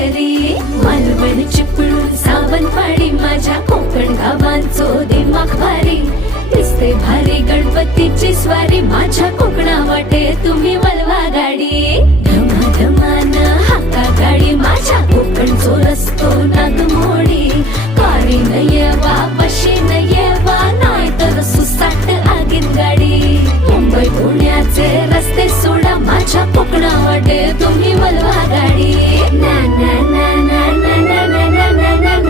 घरी. मालवण चिपळूण सावंतवाडी माझ्या कोकण गावांचो दिमाग भारी. दिसते भारी गणपतीची स्वारी माझ्या कोकणा वाटे तुम्ही